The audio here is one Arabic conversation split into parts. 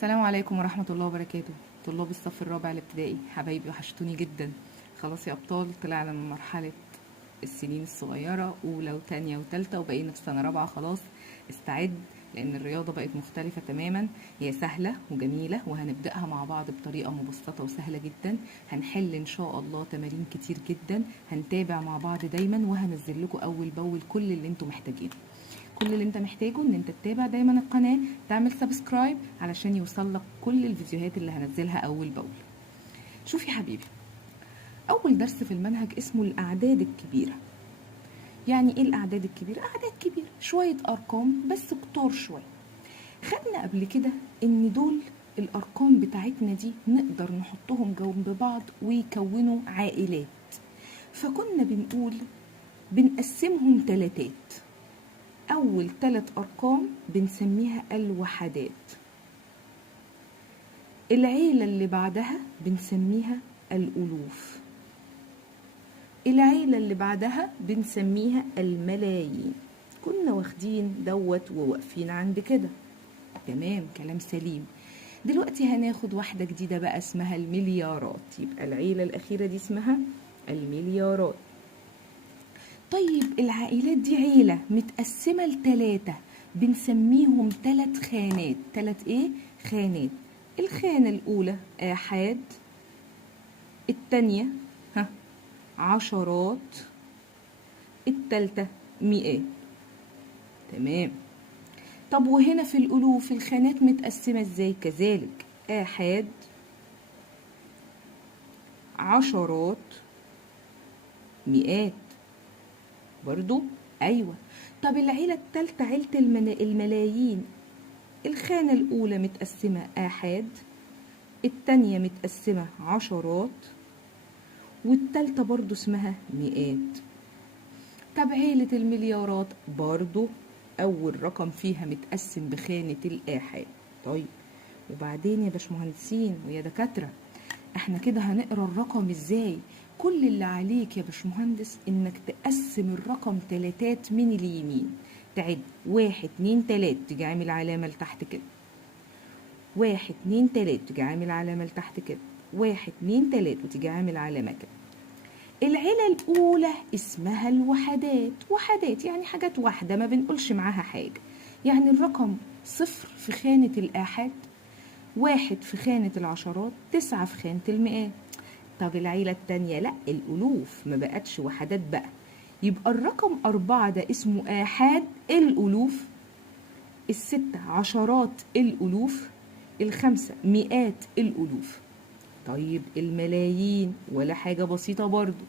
السلام عليكم ورحمة الله وبركاته. طلاب الصف الرابع الابتدائي حبايبي وحشتوني جدا. خلاص يا أبطال، طلعنا من مرحلة السنين الصغيرة أولى وتانية وتالتة وبقينا في سنة رابعة. خلاص استعد، لأن الرياضة بقت مختلفة تماما. هي سهلة وجميلة وهنبدأها مع بعض بطريقة مبسطة وسهلة جدا. هنحل إن شاء الله تمارين كتير جدا، هنتابع مع بعض دايما وهنزل لكم أول بأول كل اللي انتوا محتاجينه. كل اللي انت محتاجه ان انت تتابع دايما القناة، تعمل سبسكرايب علشان يوصل لك كل الفيديوهات اللي هنزلها اول باول. شوف يا حبيبي، اول درس في المنهج اسمه الاعداد الكبيرة. يعني ايه الاعداد الكبيرة؟ اعداد كبيرة، شوية ارقام بس كتار شوية. خدنا قبل كده ان دول الارقام بتاعتنا دي نقدر نحطهم جنب بعض ويكونوا عائلات. فكنا بنقول بنقسمهم تلاتات. أول 3 أرقام بنسميها الوحدات. العيلة اللي بعدها بنسميها الألوف. العيلة اللي بعدها بنسميها الملايين. كنا واخدين دوت وواقفين عند كده. تمام، كلام سليم. دلوقتي هناخد واحدة جديدة بقى اسمها المليارات. يبقى العيلة الأخيرة دي اسمها المليارات. طيب العائلات دي عيلة متقسمة ل3، بنسميهم 3 خانات. 3 ايه؟ خانات. الخانة الأولى آحاد، التانية عشرات، التالتة مئات. تمام. طب وهنا في الألوف الخانات متقسمة ازاي؟ كذلك آحاد، عشرات، مئات. برضو أيوة. طب العيلة التالتة عيلة الملايين، الخانة الأولى متقسمة آحاد، التانية متقسمة عشرات، والتالتة برضو اسمها مئات. طب عيلة المليارات برضو أول رقم فيها متقسم بخانة الآحاد. طيب وبعدين يا باشمهندسين ويا دكاترة، احنا كده هنقرا الرقم ازاي؟ كل اللي عليك يا باشمهندس انك تقسم الرقم تلاتات من اليمين. تعد 1 2 3 تيجي عامل علامة لتحت كده. 1 2 3 تيجي عامل علامة لتحت كده. 1 2 3 وتيجي عامل علامة كده. العيلة الأولى اسمها الوحدات. وحدات يعني حاجات واحدة ما بنقولش معاها حاجة. يعني الرقم 0 في خانة الآحاد، 1 في خانة العشرات، 9 في خانة المئات. طب العيلة التانية لا، الألوف ما بقتش وحدات بقى. يبقى الرقم 4 ده اسمه آحاد الألوف، 6 عشرات الألوف، 5 مئات الألوف. طيب الملايين ولا حاجة، بسيطة برضو.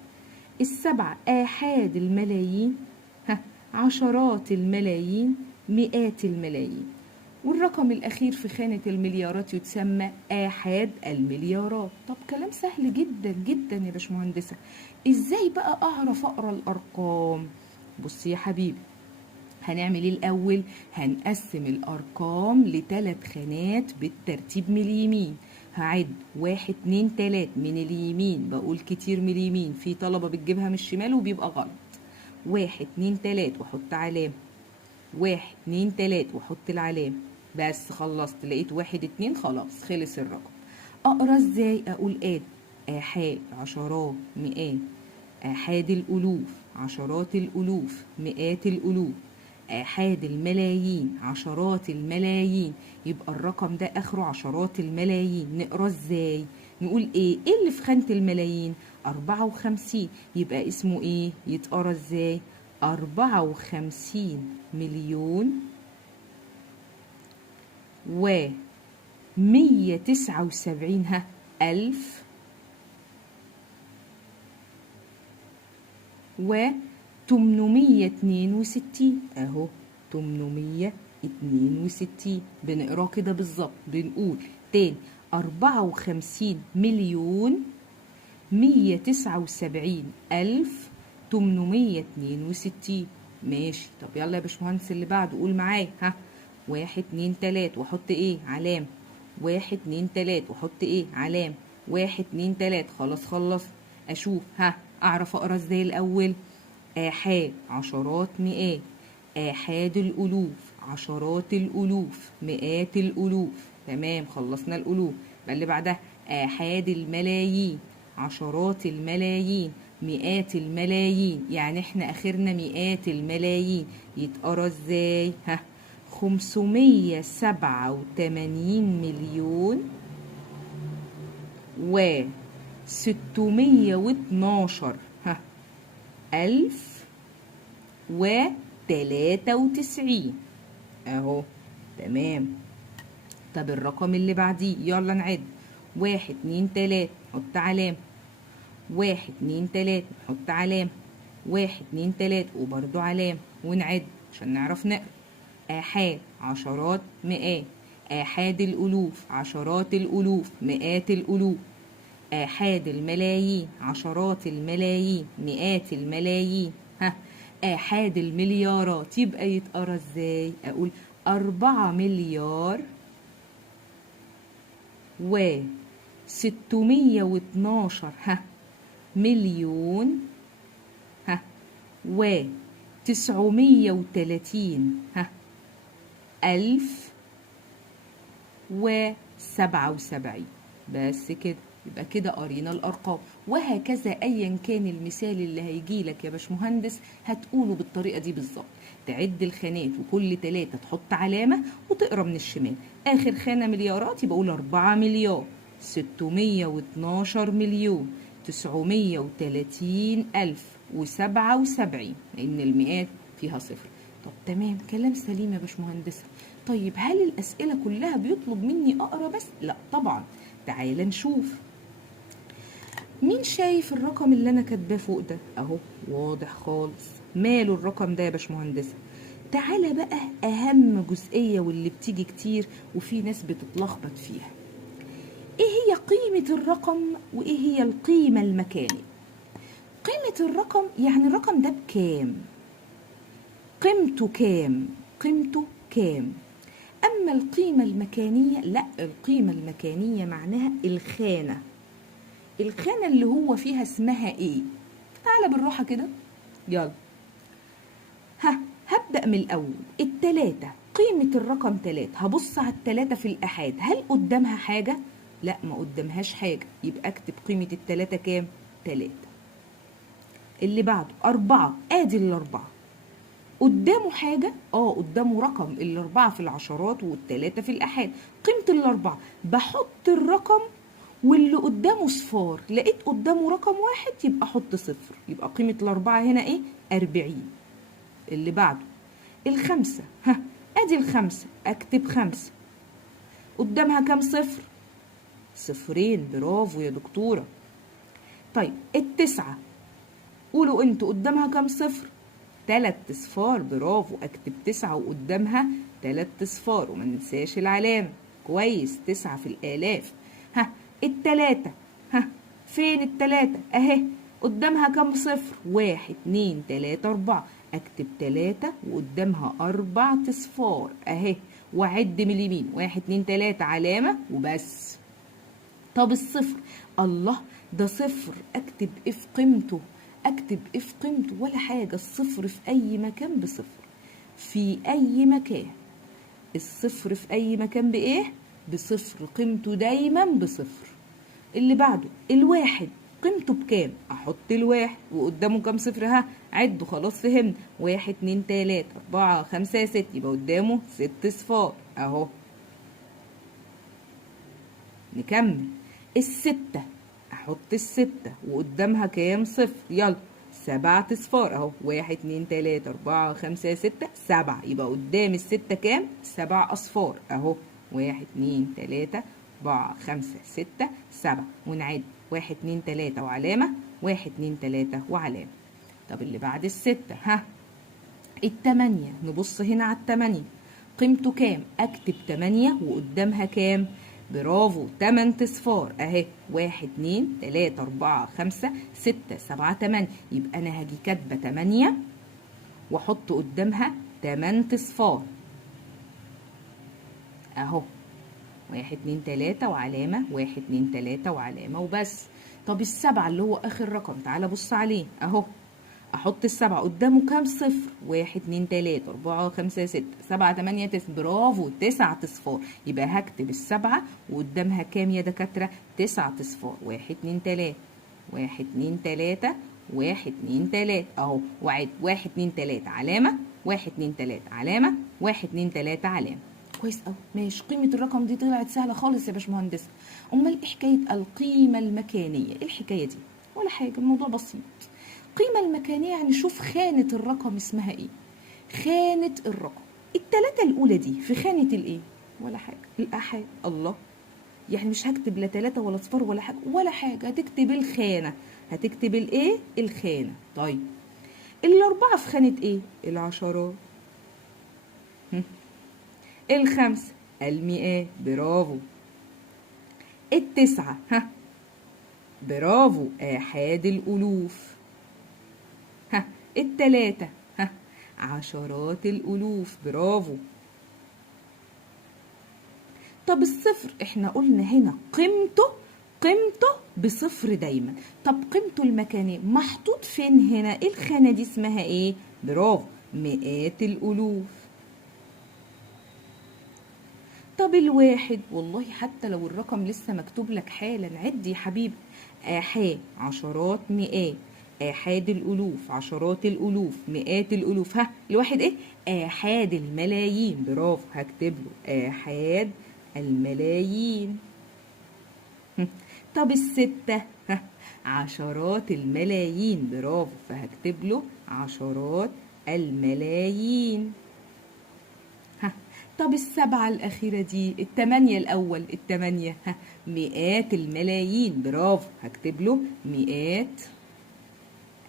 7 آحاد الملايين، عشرات الملايين، مئات الملايين. والرقم الأخير في خانة المليارات يتسمى آحاد المليارات. طب كلام سهل جدا جدا يا باشمهندسة. إزاي بقى أعرف أقرأ الأرقام؟ بصي يا حبيبي، هنعمل ايه الأول؟ هنقسم الأرقام ل3 خانات بالترتيب من اليمين. هعد 1 2 3 من اليمين. بقول كتير من اليمين، في طلبة بتجيبها من الشمال وبيبقى غلط. 1 2 3 واحط علامة، 1 2 3 واحط العلامة. بس خلصت، لقيت 1 2 خلاص خلص الرقم. اقرا ازاي؟ اقول آحاد، عشرات، مئات. آحاد الألوف، عشرات الألوف، مئات الألوف. آحاد الملايين، عشرات الملايين. يبقى الرقم ده آخره عشرات الملايين. نقرا ازاي؟ نقول ايه اللي في خانة الملايين؟ 54. يبقى اسمه ايه؟ يتقرا ازاي؟ 54 مليون 179 ألف 862. اهو 862. بنقراه كده بالظبط. بنقول تاني 54 مليون 179 ألف 862. ماشي. طب يلا يا باشمهندس اللي بعده، قول معايا. 1 2 3 واحط ايه؟ علامة. 1 2 3 واحط ايه؟ علامة. 1 2 3 خلاص خلص. اشوف اعرف اقرا ازاي الاول؟ آحاد، عشرات، مئات. آحاد الألوف، عشرات الألوف، مئات الألوف. تمام، خلصنا الألوف. يبقى اللي بعدها آحاد الملايين، عشرات الملايين، مئات الملايين. يعني احنا آخرنا مئات الملايين، يتقرا ازاي؟ 587 مليون و612 ألف و93 اهو. تمام. طب الرقم اللي بعديه يلا نعد. 1 2 3 نحط علامة، 1 2 3 نحط علامة، 1 2 3 وبرضو علامة، ونعد عشان نعرف نقرا. آحاد، عشرات، مئات. آحاد الألوف، عشرات الألوف، مئات الألوف. آحاد الملايين، عشرات الملايين، مئات الملايين. آحاد المليارات يبقى يتقرا ازاي؟ أقول 4 مليار و612 مليون و930 ألف و77. بس كده. يبقى كده قرينا الأرقام. وهكذا أيا كان المثال اللي هيجيلك يا باشمهندس هتقوله بالطريقة دي بالظبط. تعد الخانات وكل 3 تحط علامة وتقرا من الشمال. آخر خانة مليارات يبقى قول 4 مليار 612 مليون 930 ألف و77، لأن المئات فيها صفر. طب تمام، كلام سليم يا باشمهندسة. طيب هل الأسئلة كلها بيطلب مني أقرأ بس؟ لا طبعا. تعال نشوف. مين شايف الرقم اللي أنا كاتباه فوق ده؟ أهو واضح خالص. ماله الرقم ده يا باشمهندسة؟ تعالى بقى أهم جزئية واللي بتيجي كتير وفي ناس بتتلخبط فيها. إيه هي قيمة الرقم وإيه هي القيمة المكانية؟ قيمة الرقم يعني الرقم ده بكام؟ قيمته كام؟ قيمته كام؟ أما القيمة المكانية لا، القيمة المكانية معناها الخانة. الخانة اللي هو فيها اسمها ايه؟ تعالى بالراحة كده. يلا. هبدأ من الأول. 3 قيمة الرقم 3. هبص على 3 في الآحاد، هل قدامها حاجة؟ لا، ما قدامهاش حاجة، يبقى اكتب قيمة 3 كام؟ 3. اللي بعده 4. ادي ال4 قدامه حاجة؟ قدامه رقم. ال4 في العشرات وال3 في الآحاد. قيمة ال4 بحط الرقم واللي قدامه صفار. لقيت قدامه رقم 1 يبقى حط 0، يبقى قيمة ال4 هنا ايه؟ 40. اللي بعده 5. ادي ال5 اكتب 5. قدامها كام صفر؟ صفرين. برافو يا دكتورة. طيب 9 قولوا انتوا قدامها كام صفر؟ 3 اصفار. برافو، اكتب 9 وقدامها 3 اصفار وما ننساش العلامة. كويس، 9 في الآلاف. ال3 فين ال3؟ اهي. قدامها كام صفر؟ 1 2 3 4. اكتب 3 وقدامها 4 اصفار اهي، واعد من اليمين 1 2 3 علامة وبس. طب الصفر، الله ده صفر، اكتب ايه في قيمته؟ اكتب ايه في قيمته؟ ولا حاجة. الصفر في اي مكان بصفر، في اي مكان. الصفر في اي مكان بايه؟ بصفر. قيمته دايما بصفر. اللي بعده الواحد قيمته بكام؟ احط الواحد وقدامه كام صفر؟ عدوا خلاص فهمنا. 1 2 3 4 5 6، يبقى قدامه 6 صفار اهو. نكمل. الستة احط الستة وقدامها كام صفر؟ يلا 7 اصفار اهو. 1 2 3 4 5 6 7، يبقى قدام الستة كام؟ 7 اصفار اهو. 1 2 3 4 5 6 7، ونعد 1 2 3 وعلامة، 1 2 3 وعلامة. طب اللي بعد الستة التمانية. نبص هنا على التمانية قيمته كام؟ اكتب 8 وقدامها كام؟ برافو 8 اصفار اهي. 1 2 3 4 5 6 7 8، يبقى انا هاجي كاتبه 8 واحط قدامها 8 اصفار اهو. 1 2 3 وعلامة، 1 2 3 وعلامة وبس. طب السبعة اللي هو آخر رقم، تعالى بص عليه أهو. احط السبعة قدامه كام صفر؟ 1 2 3 4 5 6 7 8 9. برافو، 9 اصفار. يبقى هكتب السبعة وقدامها كام يا دكاترة؟ 9 اصفار. 1 2 3 1 2 3 1 2 3 اهو. وعد 1 2 3 علامة، 1 2 3 علامة، 1 2 3 علامة. كويس قوي، ماشي. قيمة الرقم دي طلعت سهلة خالص يا باشمهندس. امال ايه حكاية القيمة المكانية؟ ايه الحكاية دي؟ ولا حاجة، الموضوع بسيط. القيمة المكانية يعني شوف خانة الرقم اسمها ايه؟ خانة الرقم. التلاتة الأولى دي في خانة الايه؟ ولا حاجة، الآحاد. الله، يعني مش هكتب لا تلاتة ولا صفار ولا حاجة ولا حاجة، هتكتب الخانة. هتكتب الايه؟ الخانة. طيب الأربعة في خانة ايه؟ العشرات. الخمسة المئات. برافو. التسعة برافو، آحاد الألوف. التلاتة عشرات الألوف. برافو. طب الصفر احنا قلنا هنا قيمته بصفر دايما. طب قيمته المكانية محطوط فين هنا؟ الخانة دي اسمها ايه؟ برافو، مئات الألوف. طب الواحد، والله حتى لو الرقم لسه مكتوب لك حالا عد يا حبيبي. آحاد عشرات مئات، آحاد الألوف عشرات الألوف مئات الألوف. الواحد ايه؟ آحاد الملايين. برافو، هكتب له آحاد الملايين. طب الستة عشرات الملايين. برافو، فهكتب له عشرات الملايين. طب السبعة الأخيرة دي، التمانية الأول، التمانية مئات الملايين. برافو، هكتب له مئات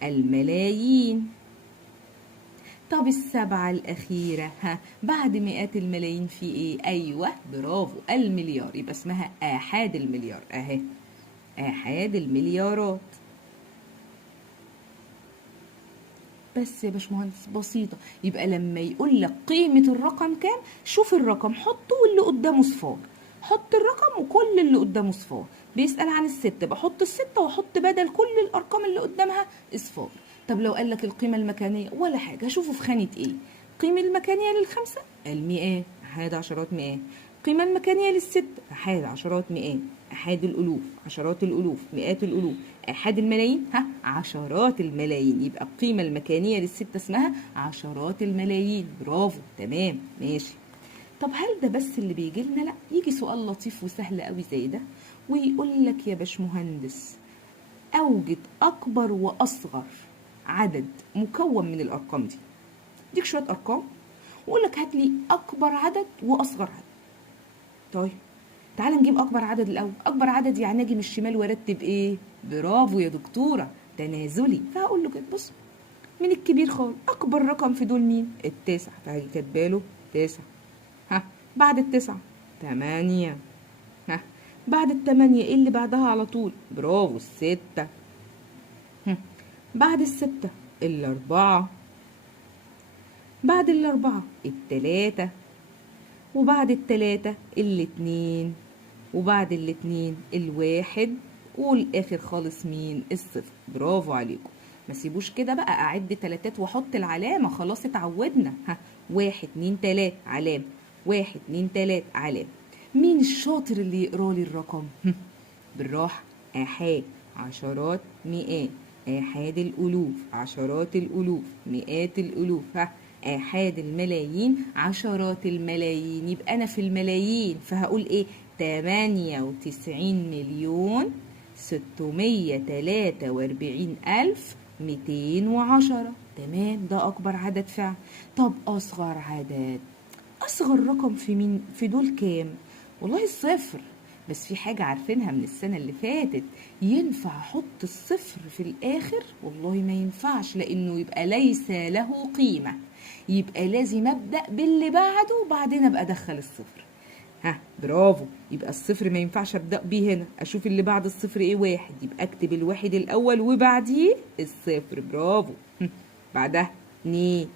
الملايين. طب السبعة الأخيرة بعد مئات الملايين في إيه؟ أيوة برافو، المليار. يبقى اسمها آحاد المليار أهي، آحاد المليارات. بس يا باشمهندس بسيطة. يبقى لما يقول لك قيمة الرقم كام، شوف الرقم حطه واللي قدامه صفار. حط الرقم وكل اللي قدامه صفار. بيسأل عن الستة، بحط الستة واحط بدل كل الأرقام اللي قدامها اصفار. طب لو قال لك القيمة المكانية ولا حاجة، هشوفه في خانة ايه؟ القيمة المكانية للخمسة المئات، أحاد عشرات مئات. القيمة المكانية للست أحاد عشرات مئات، أحاد الألوف عشرات الألوف مئات الألوف. آحاد الملايين عشرات الملايين. يبقى القيمة المكانية للستة اسمها عشرات الملايين. برافو، تمام، ماشي. طب هل ده بس اللي بيجي لنا؟ لا، يجي سؤال لطيف وسهل قوي زي ده ويقول لك يا باشمهندس أوجد أكبر وأصغر عدد مكون من الأرقام دي. ديك شوية أرقام ويقول لك هات لي أكبر عدد وأصغر عدد. طيب تعال نجيب أكبر عدد الأول. أكبر عدد يعني أجي من الشمال وأرتب إيه؟ برافو يا دكتورة، تنازلي. فهقول له كده بص، من الكبير خالص أكبر رقم في دول مين؟ التسعة. فهاجي كاتباله 9. بعد التسعة 8. بعد التمانية إيه اللي بعدها على طول؟ برافو، 6. بعد الستة 4. بعد 4 3. وبعد 3 2. وبعد 2 1. والاخر خالص مين؟ الصفر. برافو عليكم. ما سيبوش كده بقى اعد تلاتات واحط العلامه، خلاص اتعودنا. 1 2 3 علامه، 1 2 3 علامه. مين الشاطر اللي يقرا لي الرقم؟ بالراحه. آحاد عشرات مئات، آحاد الألوف عشرات الألوف مئات الألوف. آحاد الملايين عشرات الملايين. يبقى أنا في الملايين، فهقول إيه؟ 98,643,210. تمام، ده أكبر عدد فعلا. طب أصغر عدد، أصغر رقم في مين؟ في دول كام؟ والله الصفر. بس في حاجة عارفينها من السنة اللي فاتت، ينفع أحط الصفر في الآخر؟ والله ما ينفعش، لأنه يبقى ليس له قيمة. يبقى لازم أبدأ باللي بعده وبعدين أبقى أدخل الصفر. برافو. يبقى الصفر ما ينفعش أبدأ بيه هنا، أشوف اللي بعد الصفر إيه؟ 1. يبقى أكتب الواحد الأول وبعديه الصفر. برافو. بعدها 2.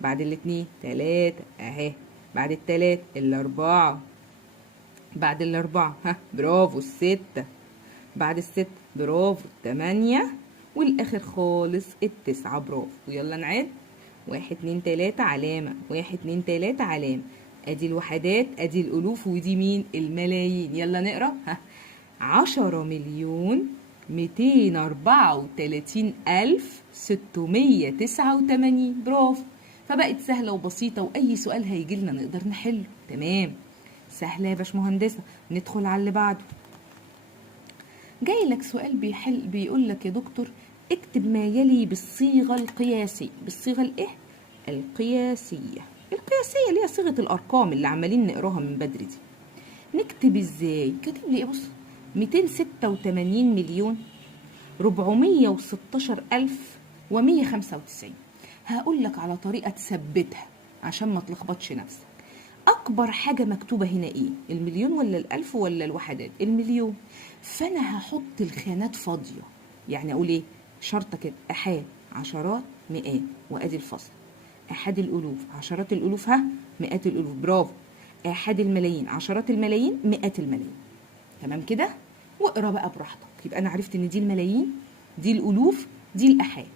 بعد 2 3 أهي. بعد 3 4. بعد 4 برافو 6. بعد 6 برافو 8. والاخر خالص التسعة. برافو. ويلا نعد. 1 2 3 علامة، 1 2 3 علامة. ادي الوحدات، ادي الالوف، ودي مين؟ الملايين. يلا نقرا. 10,234,689. برافو. فبقت سهلة وبسيطة، وأي سؤال هيجيلنا نقدر نحله. تمام، سهلة يا باشمهندسة. ندخل على اللي بعده. جاي لك سؤال بيقول لك يا دكتور اكتب ما يلي بالصيغة القياسية. بالصيغة الايه؟ القياسية. القياسية اللي هي صيغة الأرقام اللي عمالين نقراها من بدري دي. نكتب ازاي؟ كاتب لي ايه؟ بص، 286 مليون 416 ألف و195. هقول لك على طريقة تثبتها عشان ما تلخبطش نفسك. أكبر حاجة مكتوبة هنا إيه؟ المليون ولا الألف ولا الوحدات؟ المليون. فأنا هحط الخانات فاضية. يعني أقول إيه؟ شرطة كده: أحاد، عشرات، مئات، وأدي الفصل. أحاد الألوف، عشرات الألوف، مئات الألوف. برافو. أحاد الملايين، عشرات الملايين، مئات الملايين. تمام كده؟ واقرا بقى براحتك. يبقى أنا عرفت إن دي الملايين، دي الألوف، دي الأحاد.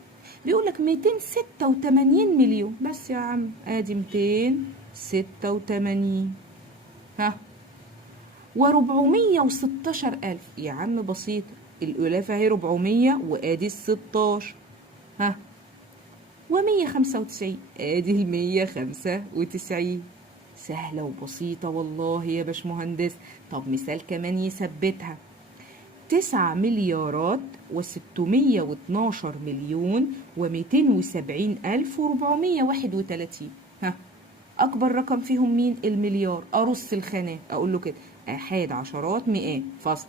بيقول لك 286 مليون بس يا عم. ادي 286 و416 ألف يا عم. بسيطة، الألاف اهي 400 وادي ال16 و195 ادي ال195. سهلة وبسيطة والله يا باشمهندس. طب مثال كمان يثبتها: 9,612,270,431. أكبر رقم فيهم مين؟ المليار. أرص الخانات أقول له كده: آحاد، عشرات، مئات، فصل.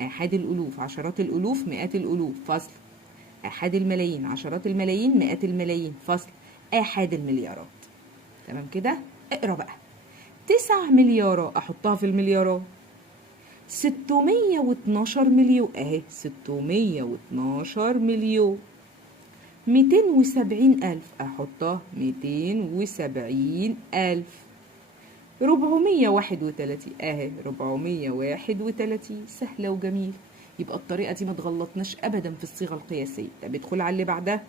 آحاد الألوف، عشرات الألوف، مئات الألوف، فصل. آحاد الملايين، عشرات الملايين، مئات الملايين، فصل. آحاد المليارات. تمام كده؟ اقرا بقى. 9 مليارات أحطها في المليارات. 612 مليون اهي، 612 مليون. 270 ألف أحطها 270 ألف. 431 اهي 431. سهلة وجميلة. يبقى الطريقة دي ما تغلطناش أبدا في الصيغة القياسية. طب ادخل على اللي بعدها: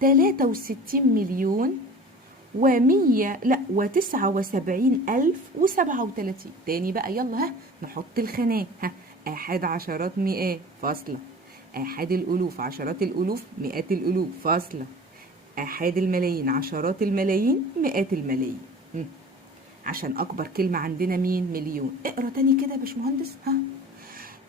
63 مليون و79,037. تاني بقى، يلا نحط الخانات. آحاد، عشرات، مئات، فاصلة. آحاد الألوف، عشرات الألوف، مئات الألوف، فاصلة. آحاد الملايين، عشرات الملايين، مئات الملايين. عشان أكبر كلمة عندنا مين؟ مليون. اقرا تاني كده يا باشمهندس.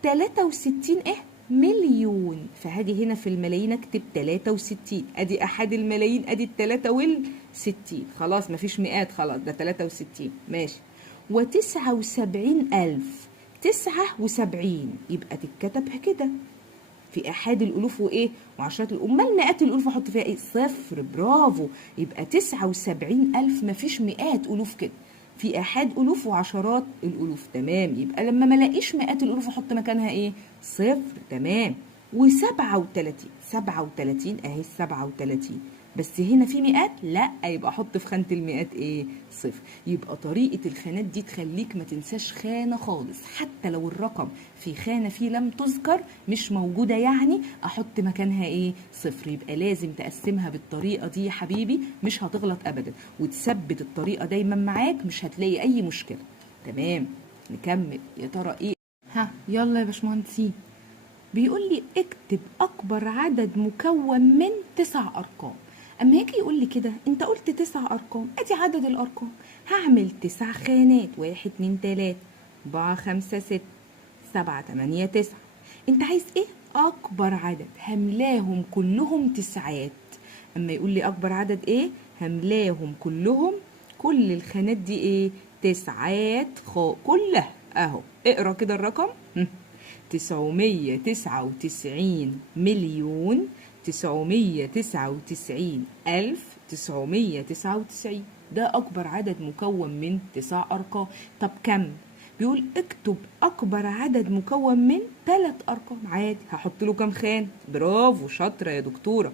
63 مليون. فهاجي هنا في الملايين اكتب 63. ادي احد الملايين، ادي ال63. خلاص مفيش مئات، خلاص ده 63. ماشي. و79 ألف. 79 يبقى تتكتب كده في احاد الالوف وايه وعشرات الالوف. امال مئات الالوف احط فيها ايه؟ صفر. برافو. يبقى 79 ألف مفيش مئات الوف كده، في احاد الوف وعشرات الالوف. تمام. يبقى لما ما الاقيش مئات الالوف احط مكانها ايه؟ صفر. تمام. و37. 37 اهي 37. بس هنا في مئات؟ لا، يبقى احط في خانه المئات ايه؟ صفر. يبقى طريقه الخانات دي تخليك ما تنساش خانه خالص، حتى لو الرقم في خانه فيه لم تذكر مش موجوده، يعني احط مكانها ايه؟ صفر. يبقى لازم تقسمها بالطريقه دي يا حبيبي، مش هتغلط ابدا، وتثبت الطريقه دايما معاك، مش هتلاقي اي مشكله. تمام. نكمل. يا ترى ايه؟ يلا يا باشمهندسين. بيقول لي اكتب اكبر عدد مكون من 9 ارقام. اما يجي يقول لي كده انت قلت 9 ارقام، ادي عدد الارقام. هعمل 9 خانات: 1 2 3 4 5 6 7 8 9. انت عايز ايه؟ اكبر عدد. هملاهم كلهم تسعات. اما يقول لي اكبر عدد ايه، هملاهم كلهم، كل الخانات دي ايه؟ تسعات كلها اهو. اقرا كده الرقم: 999,999,999. ده أكبر عدد مكون من 9 أرقام. طب كم؟ بيقول اكتب أكبر عدد مكون من 3 أرقام. عادي، هحط له كم خان؟ برافو، شاطرة يا دكتورة.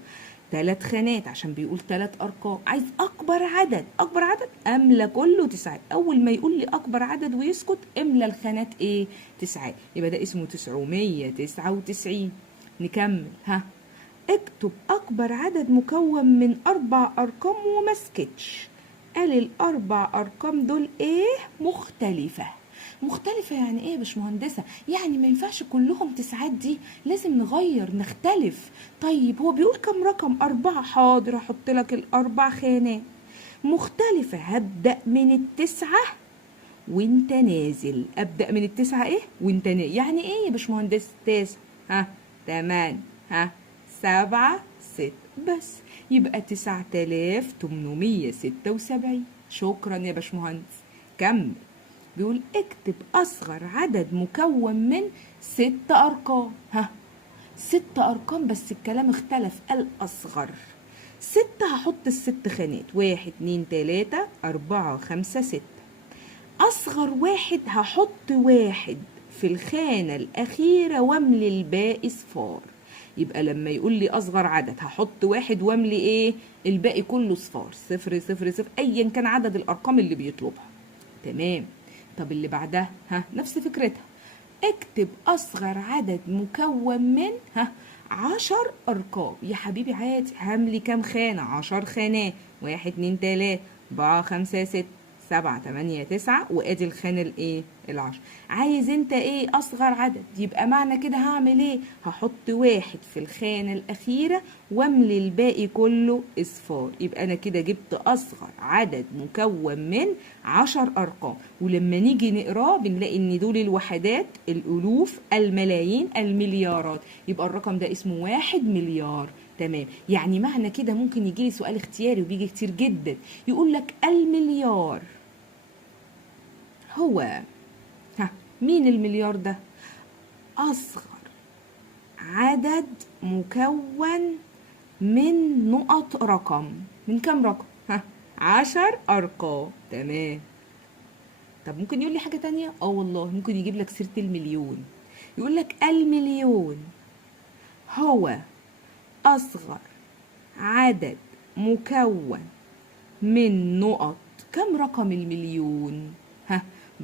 3 خانات عشان بيقول 3 أرقام. عايز أكبر عدد. أكبر عدد أملى كله تسعات. أول ما يقول لي أكبر عدد ويسكت، املى الخانات إيه؟ تسعات. يبقى ده اسمه 999. نكمل. اكتب أكبر عدد مكون من 4 أرقام وما سكتش. قال ال4 أرقام دول إيه؟ مختلفة. مختلفة يعني إيه يا باشمهندسة؟ يعني ما ينفعش كلهم تسعات، دي لازم نغير نختلف. طيب هو بيقول كم رقم؟ 4. حاضر، أحط لك ال4 خانات مختلفة. هبدأ من ال9 وانت نازل. أبدأ من ال9 إيه؟ وانت نازل. يعني إيه يا باشمهندس؟ 9 8 7 6 بس، يبقى 9876. شكرا يا باشمهندس. كمل. بيقول اكتب أصغر عدد مكون من 6 أرقام. 6 أرقام بس الكلام اختلف، قال أصغر. 6 هحط ال6 خانات، 1 2 3 4 5 6. أصغر واحد هحط 1 في الخانة الأخيرة واملي الباقي صفار. يبقى لما يقول لي أصغر عدد هحط 1 واملي إيه؟ الباقي كله صفار، 0 0 0 أيا كان عدد الأرقام اللي بيطلبها. تمام. طب اللي بعدها نفس فكرتها. اكتب أصغر عدد مكون من 10 أرقام. يا حبيبي عادي، هملي كام خانة؟ 10 خانات، 1 2 3 4 5 6 7 8 9 وادي الخانة الايه؟ 10. عايز انت ايه؟ اصغر عدد. يبقى معنى كده هعمل ايه؟ هحط 1 في الخانة الاخيرة واملي الباقي كله اصفار. يبقى انا كده جبت اصغر عدد مكون من 10 ارقام. ولما نيجي نقراه بنلاقي ان دول الوحدات، الالوف، الملايين، المليارات. يبقى الرقم ده اسمه 1 مليار. تمام. يعني معنى كده ممكن يجي لي سؤال اختياري وبيجي كتير جدا، يقول لك المليار هو مين المليار ده؟ أصغر عدد مكون من نقط رقم. من كم رقم؟ 10 أرقام. تمام. طب ممكن يقول لي حاجة تانية؟ والله ممكن يجيب لك سيرة المليون، يقول لك المليون هو أصغر عدد مكون من نقط. كم رقم المليون؟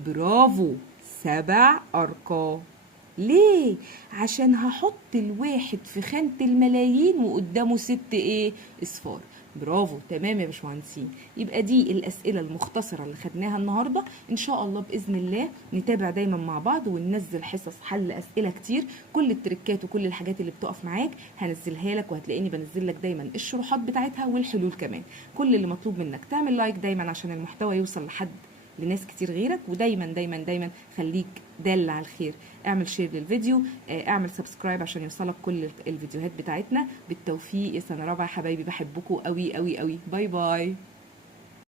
برافو، 7 أرقام. ليه؟ عشان هحط الواحد في خانة الملايين وقدامه 6 ايه؟ اصفار. برافو. تمام يا باشمهندسين. يبقى دي الأسئلة المختصرة اللي خدناها النهاردة. إن شاء الله بإذن الله نتابع دايما مع بعض وننزل حصص حل أسئلة كتير. كل التركات وكل الحاجات اللي بتقف معاك هنزلها لك، وهتلاقيني بنزل لك دايما الشروحات بتاعتها والحلول كمان. كل اللي مطلوب منك تعمل لايك دايما عشان المحتوى يوصل لناس كتير غيرك، ودايما دايما دايما خليك دال على الخير. اعمل شير للفيديو، اعمل سبسكرايب عشان يوصلك كل الفيديوهات بتاعتنا. بالتوفيق يا سنة رابعة حبايبي، بحبكم قوي قوي قوي. باي باي.